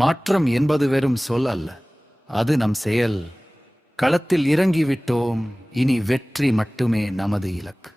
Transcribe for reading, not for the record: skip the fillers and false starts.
மாற்றம் என்பது வெறும் சொல் அல்ல, அது நம் செயல். களத்தில் இறங்கிவிட்டோம், இனி வெற்றி மட்டுமே நமது இலக்கு.